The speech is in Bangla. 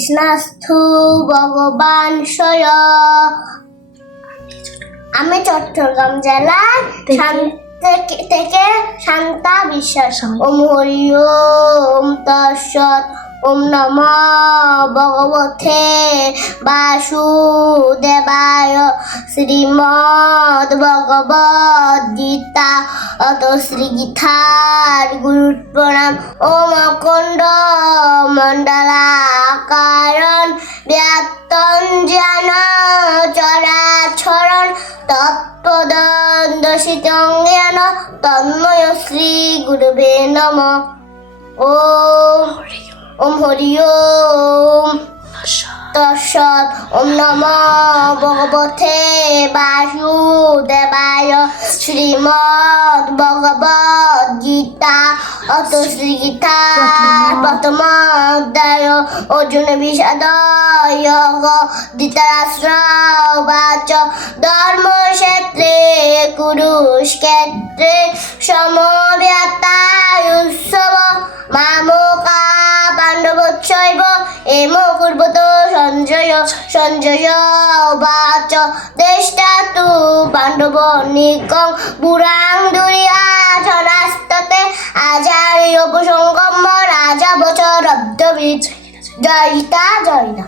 কৃষ্ণাস্থু ভগবান স্বয়। আমি চট্টগ্রাম জেলার থেকে শান্তা বিশ্বাস। ওম হরি ওম তৎসৎ। ওম নমঃ ভগবতে বাসুদেবায়। শ্রীমদ্ ভগবদ্ গীতা অত শ্রীগীতার গুরু প্রণাম। ওম অখণ্ড মণ্ডলাকারণ ব্যাপ্তং জ্ঞান চরাচরণ তৎপদর্শিতং জ্ঞান তন্ময় শ্রী গুরবে নমঃ। ওম হরি ওম তৎসৎ। ওম নমঃ ভগবতে বাসুদেবায়। শ্রীমদ্ ভগবদ্ গীতা অত শ্রীগীতার প্রথম অধ্যায়। অর্জুন বিষাদ যোগ ধৃতরাষ্ট্র উবাচ ধর্মক্ষেত্রে কুরুক্ষেত্রে সমবেতাযুৎসব মামকা পাণ্ডবশ্চৈব এম কুর্বত সঞ্জয়। সঞ্জয় উবাচ দ্রষ্টা তু পাণ্ডবানীকং পুরাং দুর্যোধনাস্ততে আচার্য উপসংগম্য রাজা বচরব্ধবিৎ। জয়িতা জয়িতা।